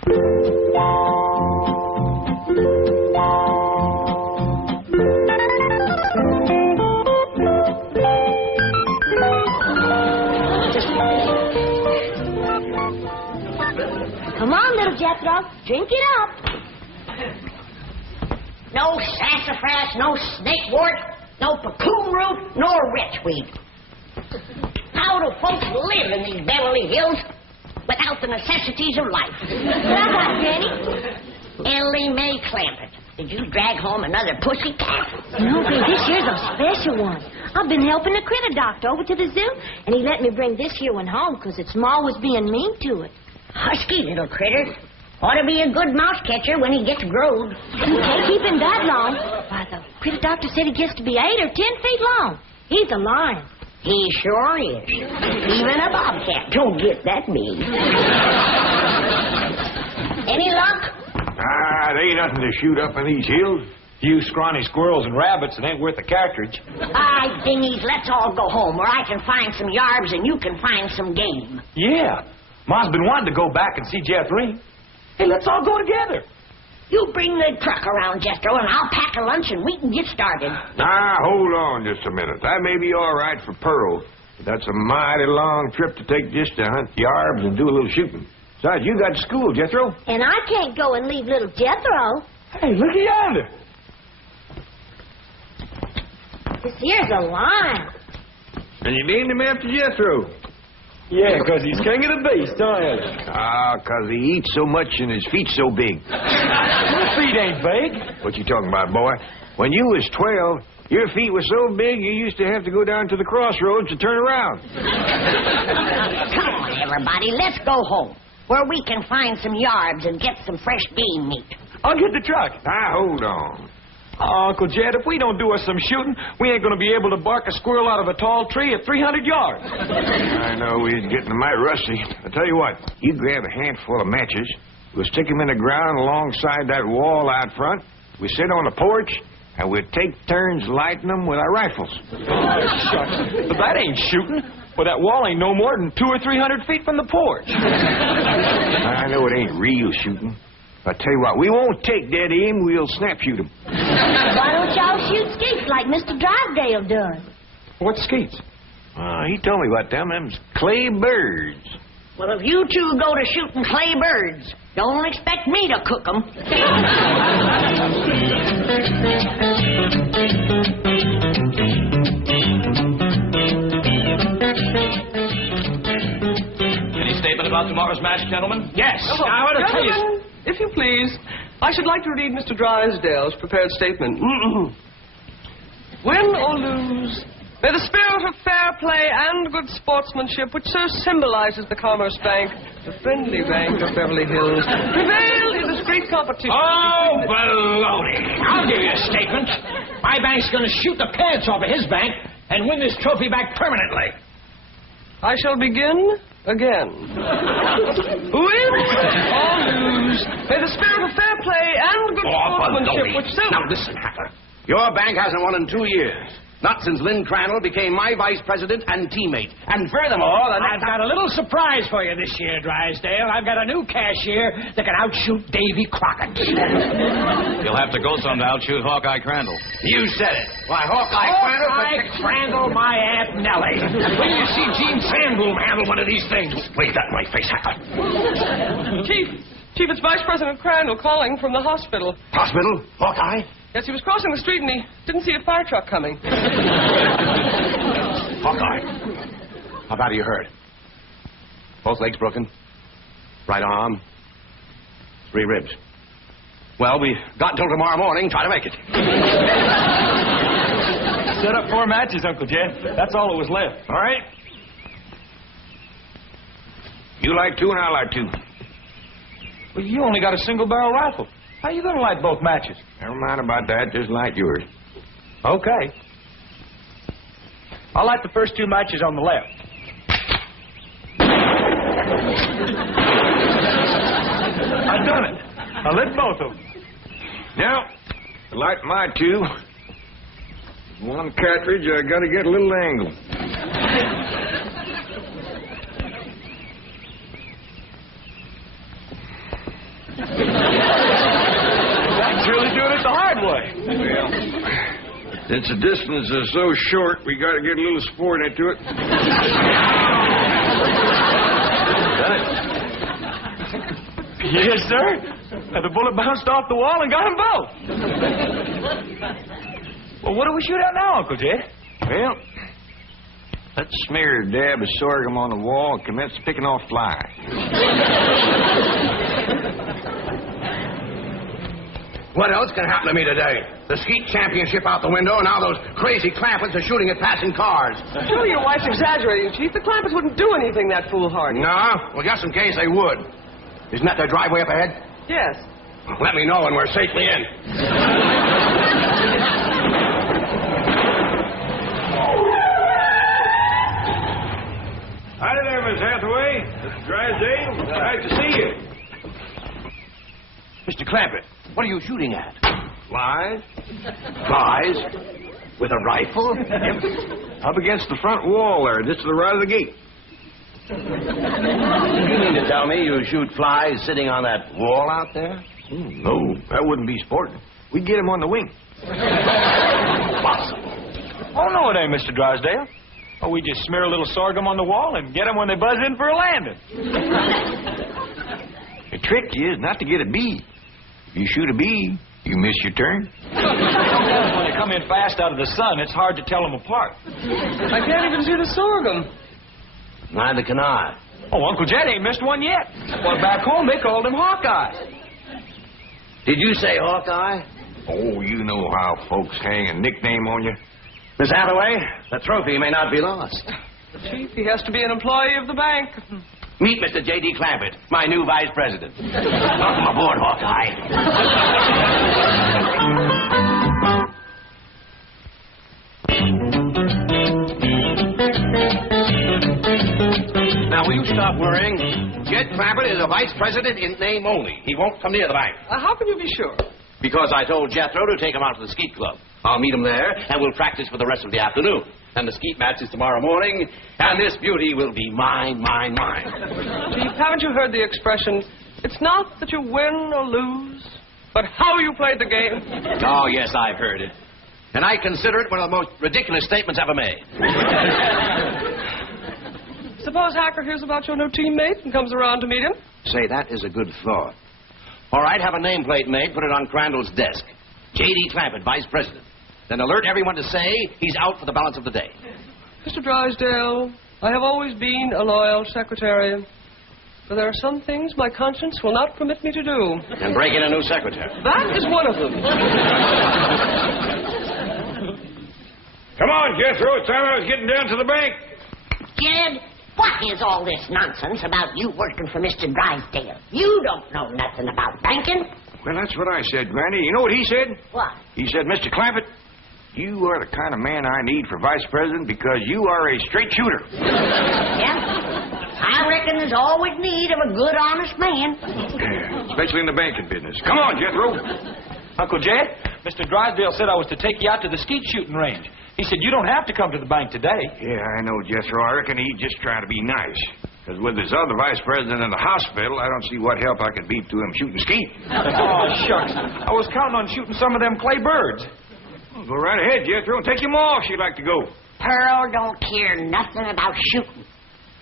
Come on, little Jethro. Drink it up. No sassafras, no snakewort, no cocoon root, nor wretchweed. How do folks live in these Beverly Hills without the necessities of life? What I got, Granny? Elly May Clampett. Did you drag home another pussy cat? No, babe, this year's a special one. I've been helping the critter doctor over to the zoo, and he let me bring this here one home because its ma was being mean to it. Husky little critter. Ought to be a good mouse catcher when he gets growed. You can't keep him that long. Why, the critter doctor said he gets to be 8 or 10 feet long. He's a lion. He sure is. Even a bobcat don't get that big. Any luck? There ain't nothing to shoot up in these hills. Few scrawny squirrels and rabbits, it ain't worth a cartridge. Dingies, let's all go home where I can find some yarbs and you can find some game. Yeah. Ma's been wanting to go back and see Jeff Ring. Hey, let's all go together. You bring the truck around, Jethro, and I'll pack a lunch and we can get started. Hold on just a minute. That may be all right for Pearl, but that's a mighty long trip to take just to hunt yarbs and do a little shooting. Besides, you got school, Jethro. And I can't go and leave little Jethro. Hey, look yonder. This here's a lion. And you named him after Jethro. Yeah, because he's king of the beast, don't you? 'Cause he eats so much and his feet's so big. Your feet ain't big. What you talking about, boy? When you was 12, your feet were so big you used to have to go down to the crossroads to turn around. Come on, everybody, let's go home where we can find some yarbs and get some fresh game meat. I'll get the truck. Hold on. Oh, Uncle Jed, if we don't do us some shooting, we ain't going to be able to bark a squirrel out of a tall tree at 300 yards. I know we're getting mighty rusty. I'll tell you what, you grab a handful of matches, we'll stick them in the ground alongside that wall out front, we sit on the porch, and we'll take turns lighting them with our rifles. Oh, shucks. But that ain't shooting. Well, that wall ain't no more than 200 or 300 feet from the porch. I know it ain't real shooting. I tell you what, we won't take dead aim, we'll snap shoot them. Why don't y'all shoot skeets like Mr. Drysdale does? What's skeets? He told me about them. Them's clay birds. Well, if you two go to shooting clay birds, don't expect me to cook them. Any statement about tomorrow's match, gentlemen? Yes. Now, I want to tell you. gentlemen, if you please, I should like to read Mr. Drysdale's prepared statement. Win or lose, may the spirit of fair play and good sportsmanship, which so symbolizes the Commerce Bank, the friendly bank of Beverly Hills, prevail in this great competition. Oh, baloney. I'll give you a statement. My bank's going to shoot the pants off of his bank and win this trophy back permanently. I shall begin again. Win or lose, may the spirit of fair play and good sportsmanship, baloney. which so... Now, listen, Hatter. Your bank hasn't won in 2 years. Not since Lynn Crandall became my vice president and teammate. And furthermore... I've got a little surprise for you this year, Drysdale. I've got a new cashier that can outshoot Davy Crockett. You'll have to go some to outshoot Hawkeye Crandall. You said it. Why, Hawkeye Crandall... Hawkeye Crandall, my Aunt Nellie. When you see Gene Sandboom handle one of these things. Wave that in my face, Hatter. Chief, it's Vice President Crandall calling from the hospital. Hospital? Hawkeye? Yes, he was crossing the street and he didn't see a fire truck coming. Hawkeye. How bad are you hurt? Both legs broken? Right arm? 3 ribs. Well, we've got till tomorrow morning. Try to make it. Set up 4 matches, Uncle Jed. That's all that was left. All right? You like 2 and I like 2. Well, you only got a single-barrel rifle. How you going to light both matches? Never mind about that. Just light yours. Okay. I'll light the first 2 matches on the left. I've done it. I lit both of them. Now, to light my 2, 1 cartridge, I got to get a little angle. That's really doing it the hard way. Well, since the distance is so short, we got to get a little sport into it. Yes, sir. And the bullet bounced off the wall and got them both. Well, what do we shoot at now, Uncle Jed? Well, let's smear a dab of sorghum on the wall and commence picking off flies. What else can happen to me today? The skeet championship out the window, and now those crazy clampets are shooting at passing cars. Surely your wife's exaggerating, Chief. The clampets wouldn't do anything that foolhardy. No? Well, just in case they would. Isn't that their driveway up ahead? Yes. Let me know when we're safely in. Hi there, Miss Hathaway. Mr. Drysdale. Nice to see you. Mr. Clampett, what are you shooting at? Flies? Flies? With a rifle? Up against the front wall there, just to the right of the gate. You mean to tell me you shoot flies sitting on that wall out there? No, that wouldn't be sporting. We'd get them on the wing. Impossible. Oh, no, it ain't, Mr. Drysdale. Oh, we just smear a little sorghum on the wall and get them when they buzz in for a landing. The trick is not to get a bee. If you shoot a bee, you miss your turn. When they come in fast out of the sun, it's hard to tell them apart. I can't even see the sorghum. Neither can I. Oh, Uncle Jed ain't missed one yet. Well, back home, they called him Hawkeye. Did you say Hawkeye? Oh, you know how folks hang a nickname on you. Miss Hathaway, the trophy may not be lost. Chief, he has to be an employee of the bank. Meet Mr. J.D. Clampett, my new vice president. Welcome aboard, Hawkeye. Now, will you stop worrying? Jed Clampett is a vice president in name only. He won't come near the bank. How can you be sure? Because I told Jethro to take him out to the skeet club. I'll meet him there, and we'll practice for the rest of the afternoon. And the skeet match is tomorrow morning, and this beauty will be mine, mine, mine. Chief, haven't you heard the expression, it's not that you win or lose, but how you played the game? Oh, yes, I've heard it. And I consider it one of the most ridiculous statements ever made. Suppose Hacker hears about your new teammate and comes around to meet him? Say, that is a good thought. All right, have a nameplate made, put it on Crandall's desk. J.D. Clampett, vice president. Then alert everyone to say he's out for the balance of the day. Mr. Drysdale, I have always been a loyal secretary, but there are some things my conscience will not permit me to do. And break in a new secretary. That is one of them. Come on, Jethro. It's time I was getting down to the bank. Jed, what is all this nonsense about you working for Mr. Drysdale? You don't know nothing about banking. Well, that's what I said, Granny. You know what he said? What? He said, Mr. Clampett, you are the kind of man I need for vice president because you are a straight shooter. Yeah? I reckon there's always need of a good, honest man. Yeah, especially in the banking business. Come on, Jethro. Uncle Jed, Mr. Drysdale said I was to take you out to the skeet shooting range. He said you don't have to come to the bank today. Yeah, I know, Jethro. I reckon he's just trying to be nice. Because with his other vice president in the hospital, I don't see what help I could be to him shooting skeet. Oh, shucks. I was counting on shooting some of them clay birds. Well, go right ahead, Jethro, and take him off if you'd like to go. Pearl don't care nothing about shooting.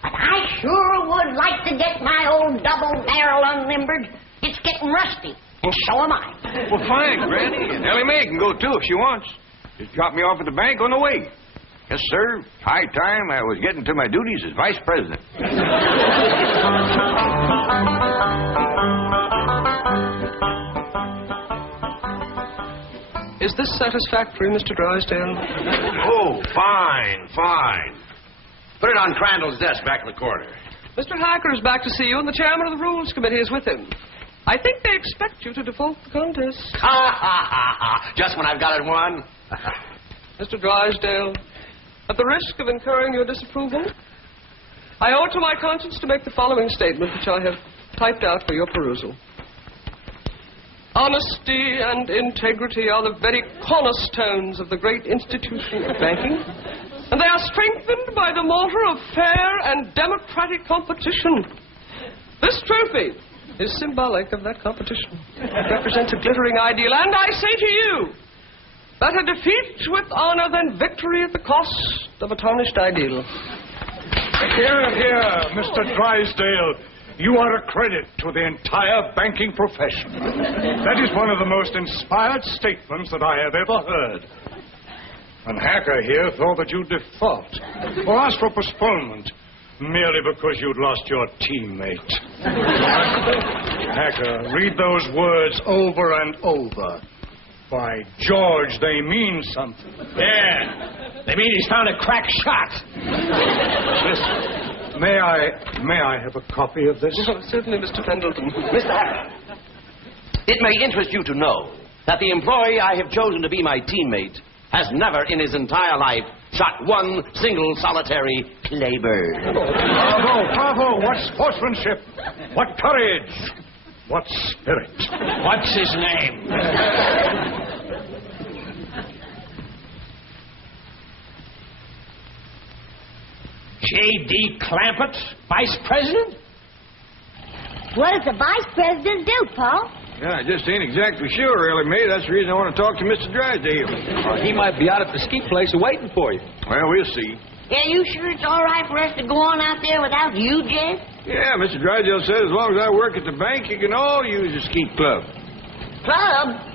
But I sure would like to get my old double barrel unlimbered. It's getting rusty, and so am I. Well, fine, Granny. And Ellie Mae can go, too, if she wants. Just drop me off at the bank on the way. Yes, sir. High time I was getting to my duties as vice president. Is this satisfactory, Mr. Drysdale? Oh, fine, fine. Put it on Crandall's desk back in the corner. Mr. Hacker is back to see you, and the chairman of the Rules Committee is with him. I think they expect you to default the contest. Ha, ha, ha, ha. Just when I've got it won. Mr. Drysdale, at the risk of incurring your disapproval, I owe it to my conscience to make the following statement, which I have typed out for your perusal. Honesty and integrity are the very cornerstones of the great institution of banking, and they are strengthened by the mortar of fair and democratic competition. This trophy is symbolic of that competition. It represents a glittering ideal, and I say to you, better defeat with honor than victory at the cost of a tarnished ideal. Here, here, Mr. Drysdale. You are a credit to the entire banking profession. That is one of the most inspired statements that I have ever heard. And Hacker here thought that you'd default or ask for postponement merely because you'd lost your teammate. Hacker, read those words over and over. By George, they mean something. Yeah. They mean he's found a crack shot. Listen. May I have a copy of this? Oh, certainly, Mr. Pendleton. Mr. Hacker, it may interest you to know that the employee I have chosen to be my teammate has never in his entire life shot one single solitary claybird. Bravo, bravo. What sportsmanship. What courage. What spirit. What's his name? J.D. Clampett, Vice President? What does the vice president do, Paul? Yeah, I just ain't exactly sure, really, May. That's the reason I want to talk to Mr. Drysdale. He might be out at the ski place waiting for you. Well, we'll see. Yeah, you sure it's all right for us to go on out there without you, Jed? Yeah, Mr. Drysdale says as long as I work at the bank, you can all use the skeet club. Club?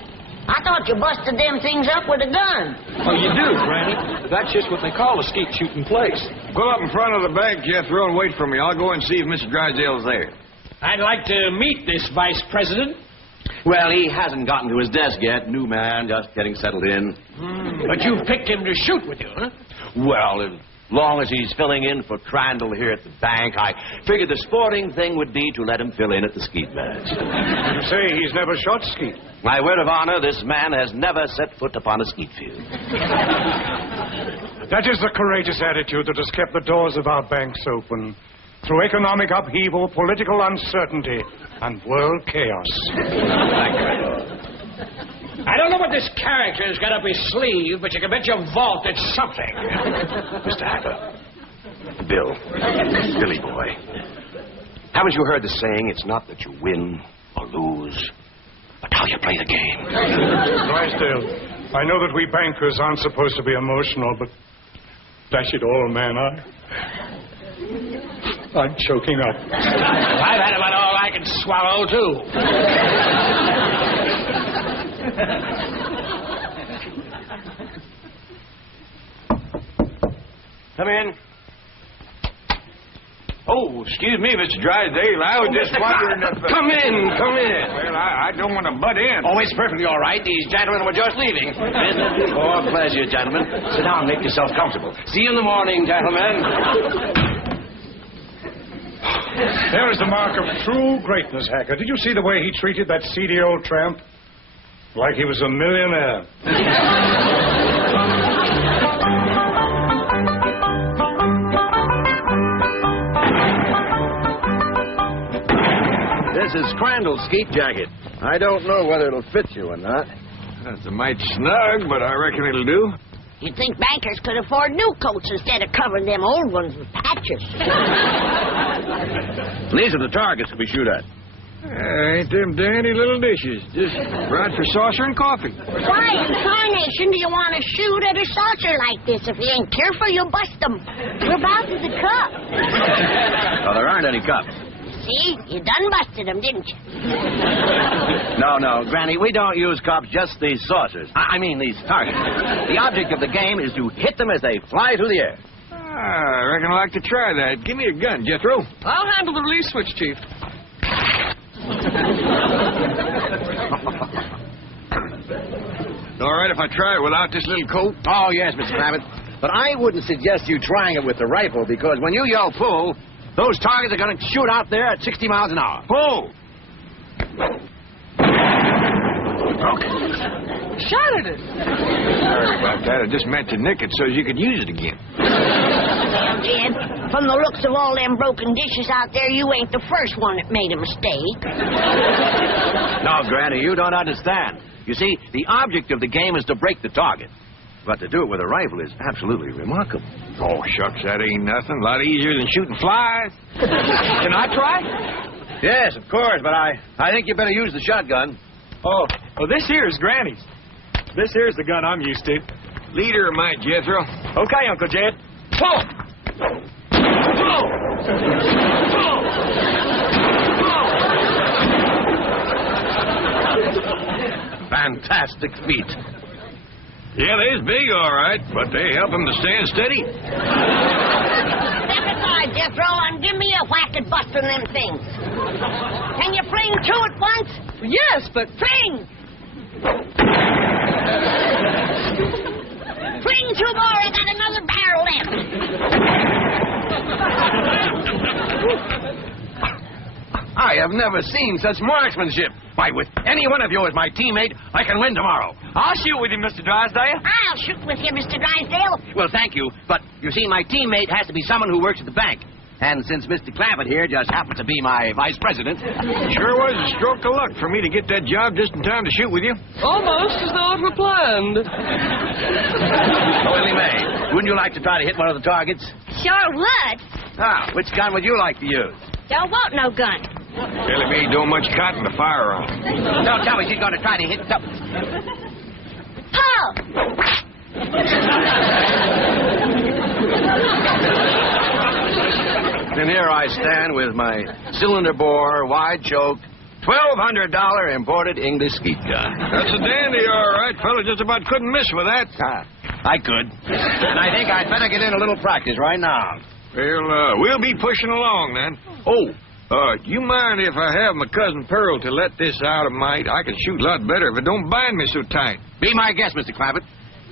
I thought you busted them things up with a gun. Oh, you do, Granny. That's just what they call a skeet shooting place. Pull up in front of the bank, Jethro, and wait for me. I'll go and see if Mr. Drysdale's there. I'd like to meet this Vice President. Well, he hasn't gotten to his desk yet. New man, just getting settled in. But you picked him to shoot with you, huh? Well, as long as he's filling in for Crandall here at the bank, I figured the sporting thing would be to let him fill in at the skeet match. You say he's never shot skeet. My word of honor, this man has never set foot upon a skeet field. That is the courageous attitude that has kept the doors of our banks open through economic upheaval, political uncertainty, and world chaos. I don't know what this character's got up his sleeve, but you can bet your vault it's something. Mr. Hacker, Bill, Billy boy, haven't you heard the saying, it's not that you win or lose, but how you play the game? Drysdale, I know that we bankers aren't supposed to be emotional, but dash it all, man, I'm choking up. I've had about all I can swallow, too. Come in. Oh, excuse me, Mr. Drysdale. I was just wondering if... Come in. Well, I don't want to butt in. Oh, it's perfectly all right. These gentlemen were just leaving. Oh, pleasure, gentlemen. Sit down, make yourself comfortable. See you in the morning, gentlemen. There is the mark of true greatness, Hacker. Did you see the way he treated that seedy old tramp? Like he was a millionaire. This is Crandall's skeet jacket. I don't know whether it'll fit you or not. That's a mite snug, but I reckon it'll do. You'd think bankers could afford new coats instead of covering them old ones with patches. These are the targets to be shoot at. Ain't them dandy little dishes. Just right for saucer and coffee. Why in tarnation do you want to shoot at a saucer like this? If you ain't careful, you'll bust them. We're about to the cup. Oh, there aren't any cups. See? You done busted them, didn't you? No, Granny, we don't use cups, just these saucers. I mean these targets. The object of the game is to hit them as they fly through the air. I reckon I'd like to try that. Give me a gun, Jethro. I'll handle the release switch, Chief. All right if I try it without this little coat? Oh, yes, Mr. Clampett. But I wouldn't suggest you trying it with the rifle, because when you yell pull, those targets are going to shoot out there at 60 miles an hour. Pull! Shot at it. Sorry about that. I just meant to nick it so you could use it again. Well, Jed, from the looks of all them broken dishes out there, you ain't the first one that made a mistake. No, Granny, you don't understand. You see, the object of the game is to break the target. But to do it with a rifle is absolutely remarkable. Oh, shucks, that ain't nothing. A lot easier than shooting flies. Can I try? Yes, of course, but I think you better use the shotgun. Oh, well, this here is Granny's. This here's the gun I'm used to. Leader of mine, Jethro. Okay, Uncle Jed. Whoa! Fantastic feat. Yeah, they's big, all right, but they help them to stand steady. Step aside, Jethro, and give me a whack at busting them things. Can you fling two at once? Yes, but... Fling! Fling two more. I got another barrel left. I have never seen such marksmanship. Why, with any one of you as my teammate, I can win tomorrow. I'll shoot with you, Mr. Drysdale. I'll shoot with you, Mr. Drysdale. Well, thank you, but you see, my teammate has to be someone who works at the bank. And since Mr. Clampett here just happens to be my vice president... Sure was a stroke of luck for me to get that job just in time to shoot with you. Almost as though it were planned. Oh, Elly May, wouldn't you like to try to hit one of the targets? Sure would. Ah, which gun would you like to use? Don't want no gun. Elly May don't much cotton to fire on. Don't tell me she's going to try to hit some... Pull! And here I stand with my cylinder bore, wide choke, $1,200 imported English skeet gun. That's a dandy, all right, fella. Just about couldn't miss with that. I could. And I think I'd better get in a little practice right now. Well, we'll be pushing along then. Oh, do you mind if I have my cousin Pearl to let this out of mine? I can shoot a lot better if it don't bind me so tight. Be my guest, Mr. Clampett.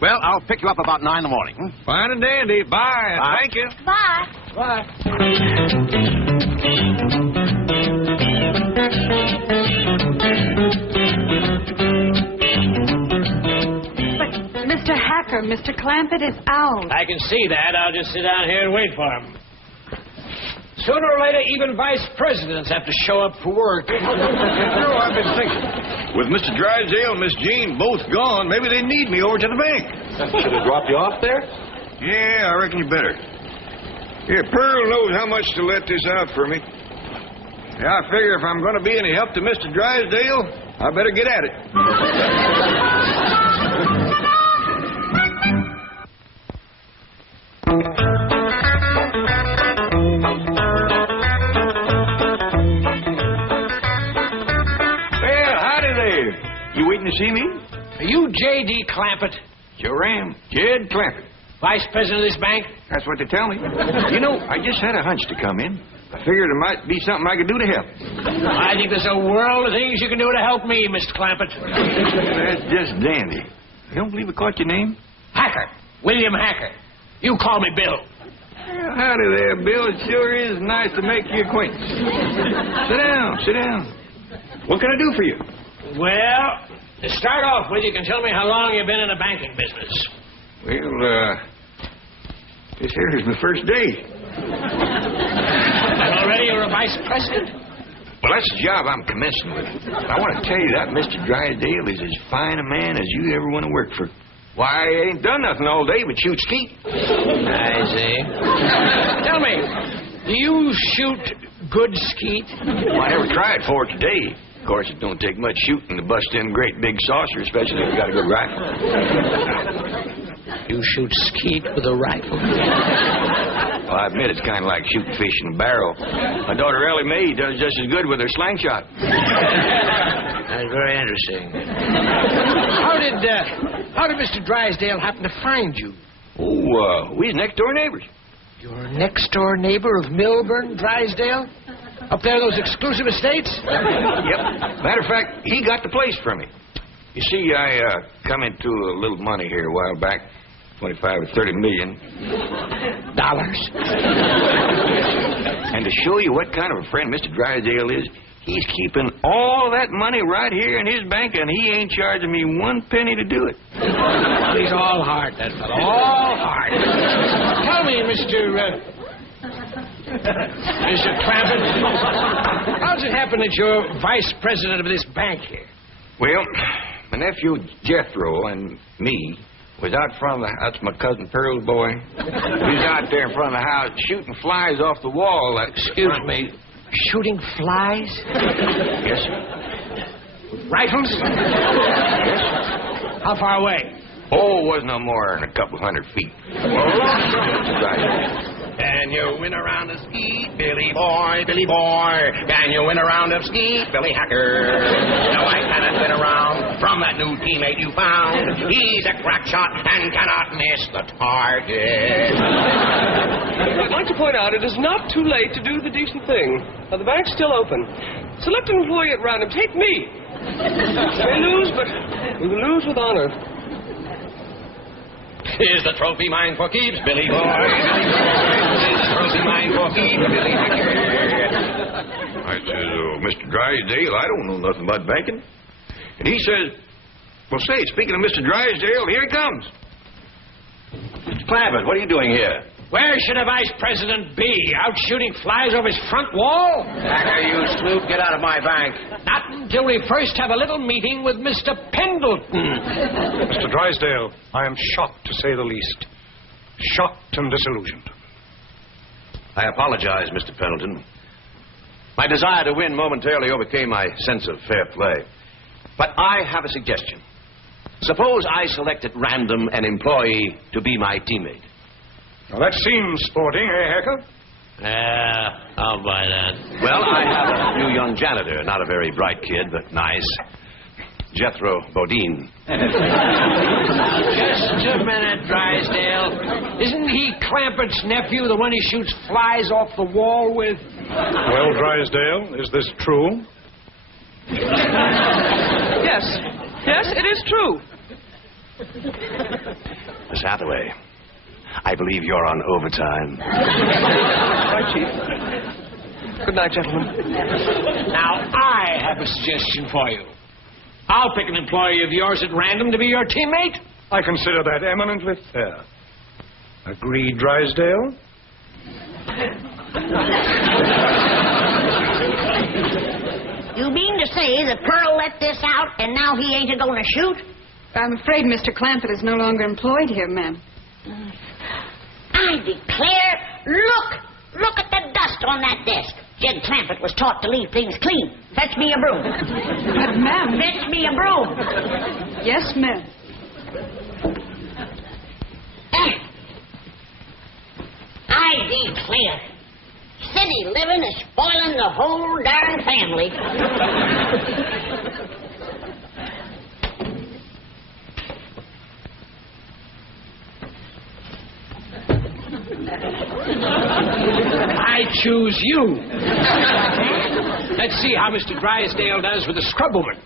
Well, I'll pick you up about 9 in the morning. Fine and dandy. Bye. Bye. Thank you. Bye. Bye. But, Mr. Hacker, Mr. Clampett is out. I can see that. I'll just sit down here and wait for him. Sooner or later, even vice presidents have to show up for work. I've been thinking. With Mr. Drysdale and Miss Jean both gone, maybe they need me over to the bank. Should have dropped you off there? Yeah, I reckon you better. Here, Pearl knows how much to let this out for me. Yeah, I figure if I'm going to be any help to Mr. Drysdale, I better get at it. You waiting to see me? Are you J.D. Clampett? Sure am. Jed Clampett. Vice president of this bank? That's what they tell me. You know, I just had a hunch to come in. I figured there might be something I could do to help. I think there's a world of things you can do to help me, Mr. Clampett. That's just dandy. You don't believe I caught your name? Hacker. William Hacker. You call me Bill. Well, howdy there, Bill. It sure is nice to make your acquaintance. Sit down, sit down. What can I do for you? Well, to start off with, you can tell me how long you've been in the banking business. Well, this here is my first day. And already you're a vice president? Well, that's the job I'm commencing with. I want to tell you that Mr. Drysdale is as fine a man as you ever want to work for. Why, I ain't done nothing all day but shoot skeet. I see. Tell me, do you shoot good skeet? Well, I never tried for it today. Of course, it don't take much shooting to bust in great big saucer, especially if you got a good rifle. You shoot skeet with a rifle? Well, I admit it's kind of like shooting fish in a barrel. My daughter Elly May does just as good with her slingshot. That's very interesting. How did Mr. Drysdale happen to find you? Oh, we's next-door neighbors. Your next-door neighbor of Milburn, Drysdale? Up there, those exclusive estates? Yep. Matter of fact, he got the place for me. You see, I come into a little money here a while back, 25 or 30 million. Dollars. And to show you what kind of a friend Mr. Drysdale is, he's keeping all that money right here in his bank, and he ain't charging me one penny to do it. He's all heart, that fellow. All heart. Tell me, Mr. Clampett, how does it happen that you're vice president of this bank here? Well, my nephew Jethro and me was out front of the... That's my cousin Pearl's boy. We was out there in front of the house shooting flies off the wall. Excuse me. Shooting flies? Yes, sir. Rifles? Yes. How far away? Oh, was no more than a couple 100 feet. Can you win a round of skeet, Billy boy, Billy boy? Can you win a round of skeet, Billy Hacker? No, I cannot win a round from that new teammate you found. He's a crack shot and cannot miss the target. I'd like to point out it is not too late to do the decent thing. Now, the bank's still open. Select an employee at random. Take me. We may lose, but we will lose with honor. Is the trophy mine for keeps, Billy boy? Billy boy. Is the trophy mine for keeps, Billy Hacker? I says, Mr. Drysdale, I don't know nothing about banking. And he says, well, say, speaking of Mr. Drysdale, here he comes. Mr. Clampett, what are you doing here? Where should a vice president be? Out shooting flies over his front wall? Hacker, you snoop, get out of my bank. Not until we first have a little meeting with Mr. Pendleton. Mr. Drysdale, I am shocked to say the least. Shocked and disillusioned. I apologize, Mr. Pendleton. My desire to win momentarily overcame my sense of fair play. But I have a suggestion. Suppose I select at random an employee to be my teammate. Now, that seems sporting, eh, Hacker? I'll buy that. Well, I have a new young janitor. Not a very bright kid, but nice. Jethro Bodine. Just a minute, Drysdale. Isn't he Clampett's nephew, the one he shoots flies off the wall with? Well, Drysdale, is this true? Yes. Yes, it is true. Miss Hathaway, I believe you're on overtime. Right, Chief. Good night, gentlemen. Now, I have a suggestion for you. I'll pick an employee of yours at random to be your teammate. I consider that eminently fair. Agreed, Drysdale? You mean to say that Pearl let this out and now he ain't going to shoot? I'm afraid Mr. Clampett is no longer employed here, ma'am. I declare, look at the dust on that desk. Jed Clampett was taught to leave things clean. Fetch me a broom. But, ma'am... Fetch me a broom. Yes, ma'am. I declare, city living is spoiling the whole darn family. I choose you. Let's see how Mr. Drysdale does with the scrub woman.